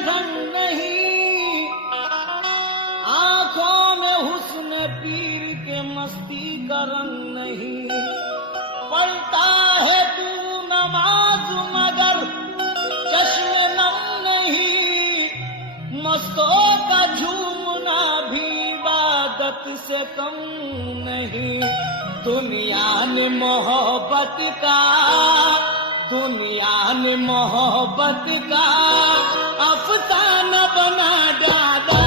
ढंग नहीं, आंखों में हुस्न पीर के मस्ती का रंग नहीं। पढ़ता है तू नमाज मगर चश्मे नम नहीं, मस्तों का झूमना भी इबादत से कम नहीं। दुनिया ने मोहब्बत का, दुनिया ने मोहब्बत का अफसाना बना डाला।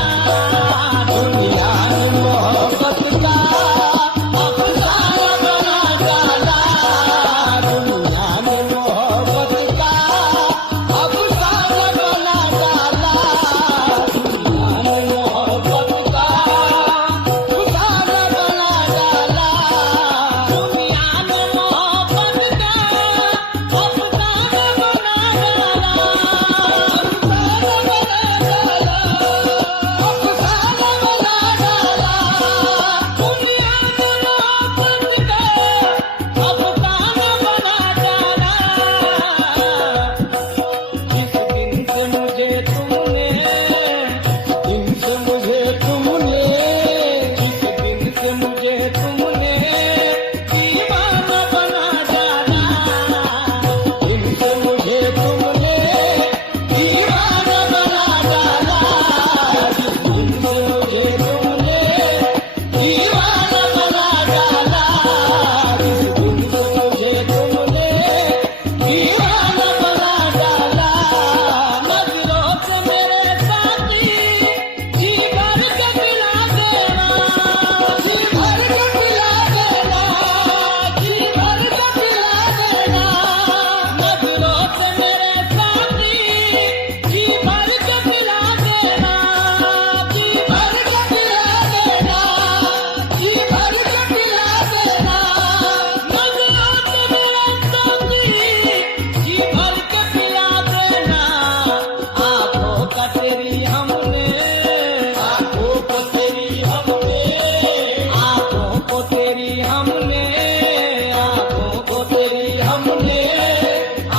दुनिया ने मोहब्बत का अफसाना बना डाला। दुनिया ने मोहब्बत का अफसाना बना डाला। दुनिया ने मोहब्बत का अफसाना बना डाला। दुनिया ने मोहब्बत का अफसाना बना डाला। अफसाना बना डाला। दुनिया ने मोहब्बत का अफसाना बना डाला। जिस दिन से मुझे तुमने, दिन से मुझे तुमने, जिस दिन से मुझे तुमने दीवाना बना डाला। दिन से मुझे तुमने दीवाना बना डाला। जिस दिन से मुझे तुमने दीवाना बना डाला। जिस दिन से मुझे तुमने दीवाना बना डाला। नजरों से मेरे साथी जी भर के पिला देना। जी भर के पिला देना। जी भर के पिला देना। नजरों से मेरे साथी जी भर के पिला देना। जी भर के पिला देना। जी भर के पिला देना। नजरों से मेरे साथी जी भर के पिला देना। आंखों का तेरी हमने, आंखों को तेरी हमने, आंखों को तेरी हमने, आंखों को तेरी हमने,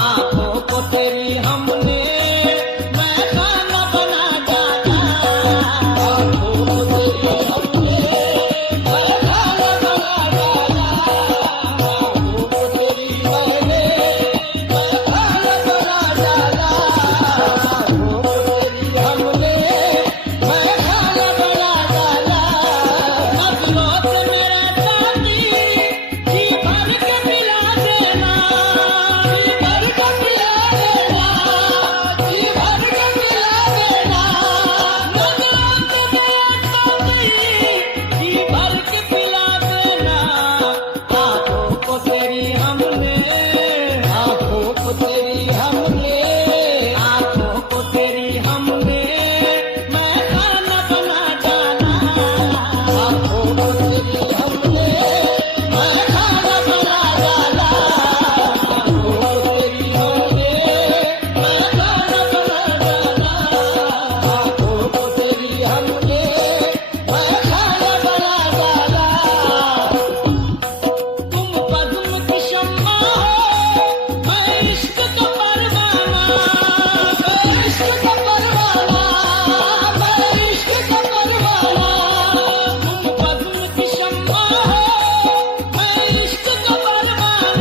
आंखों को तेरी हमने मैं खाना बना डाला। आंखों को तेरी हमने मैं खाना बना डाला। आंखों को तेरी हमने मैं खाना बना डाला। आंखों को तेरी हमने मैं खाना बना डाला। नजरों से मेरे साथी जी भर के पिला देना। जी भर के पिला देना। जी भर के पिला देना। नजरों से मेरे साथी जी भर के पिला देना। आंखों को तेरी हमने, आंखों को तेरी हमने, आंखों को तेरी हमने मैं खाना बना डाला। आंखों को तेरी हमने मैं खाना बना डाला। आंखों को तेरी हमने मैं खाना बना डाला। आंखों को तेरी हमने मैं खाना बना डाला। तुम बज़्म की शम्मा हो, मैं इश्क का परवाना। मैं इश्क का परवाना। मैं इश्क का परवाना। तुम बज़्म की शम्मा हो, मैं इश्क का परवाना।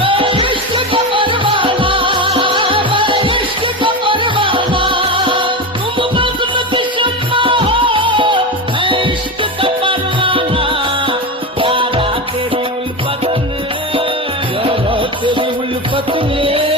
मैं इश्क का परवाना। मैं इश्क का परवाना। तुम बज़्म की शम्मा हो, मैं इश्क का परवाना। यारा तेरी उल्फत में, यारा तेरी उल्फत में